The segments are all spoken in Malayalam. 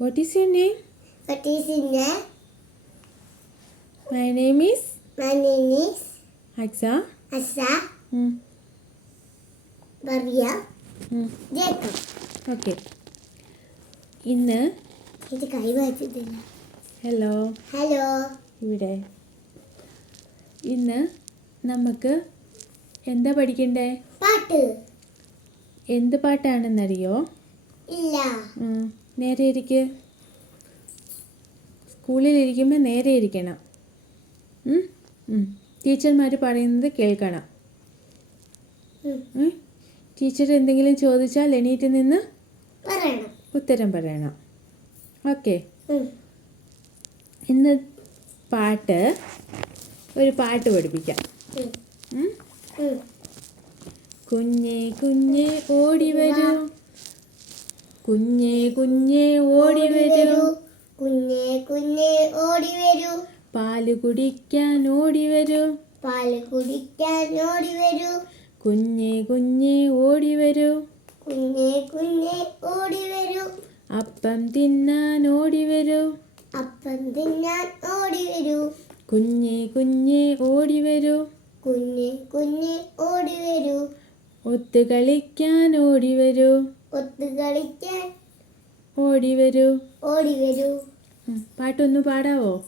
What is your name? What is your name? My name is My name is Aksa. Aksa. Hmm. Maria Hmm. Jacob. Okay. ഇന്ന് ഇത് കൈ വായിച്ചിട്ടില്ല ഹലോ ഹലോ ഇവിടെ ഇന്ന് നമുക്ക് എന്താ പഠിക്കണ്ടേ പാട്ട് എന്ത് പാട്ടാണെന്നറിയോ ഇല്ല നേരെ ഇരിക്ക്. സ്കൂളിലിരിക്കുമ്പോൾ നേരെ ഇരിക്കണം. ടീച്ചർമാർ പറയുന്നത് കേൾക്കണം. ടീച്ചർ എന്തെങ്കിലും ചോദിച്ചാൽ എണീറ്റ് നിന്ന് ഉത്തരം പറയണം. ഓക്കെ. ഇന്ന് പാട്ട് ഒരു പാട്ട് പഠിപ്പിക്കാം. കുഞ്ഞേ കുഞ്ഞേ ഓടി വരൂ. കുഞ്ഞേ കുഞ്ഞേ ഓടി വരൂ കുഞ്ഞെ കുഞ്ഞെ ഓടി വരൂ പാൽ കുടിക്കാൻ ഓടി വരൂ പാൽ കുടിക്കാൻ ഓടി വരൂ കുഞ്ഞേ കുഞ്ഞേ ഓടി വരൂ കുഞ്ഞെ കുഞ്ഞെ ഓടി വരൂ അപ്പം തിന്നാൻ ഓടി വരൂ അപ്പം തിന്നാൻ ഓടി വരൂ കുഞ്ഞേ കുഞ്ഞേ ഓടി വരൂ കുഞ്ഞെ കുഞ്ഞെ ഓടി വരൂ ഒത്തു കളിക്കാൻ ഓടി വരൂ ഒത്തു കളിക്കാൻ ഓടി വരൂ. ഓടി വരൂ. പാട്ടൊന്ന് പാടാവോ?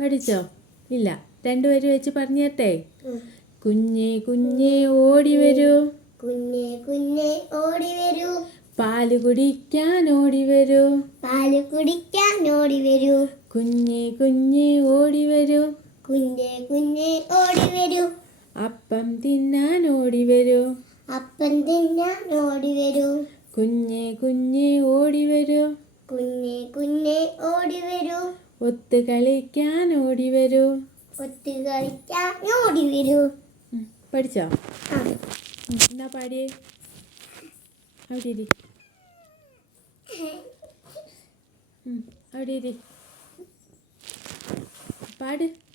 പഠിച്ചോ? ഇല്ല. രണ്ടുപേരും വെച്ച് പറഞ്ഞു തരട്ടെ കുഞ്ഞെ കുഞ്ഞേ കുഞ്ഞേ ഓടി വരൂ. കുഞ്ഞെ കുഞ്ഞെ ഓടി വരൂ. പാൽ കുടിക്കാൻ ഓടി വരൂ. പാൽ കുടിക്കാൻ ഓടി വരൂ. കുഞ്ഞേ കുഞ്ഞേ ഓടി വരൂ. കുഞ്ഞെ കുഞ്ഞെ ഓടി വരൂ. അപ്പം തിന്നാൻ ഓടി വരൂ. അപ്പം തന്നെ ഓടി വരൂ? കുഞ്ഞെ കുഞ്ഞെ ഓടി വരൂ. കുഞ്ഞെ കുഞ്ഞെ ഓടി വരൂ. ഒത്തു കളിക്കാൻ ഓടി വരൂ. ഒത്തു കളിക്കാൻ ഓടി വരൂ. പഠിച്ചോ? എന്നാ പാടിയേ? അവിടെ ഇരി. അവിടെ ഇരി. പാട്.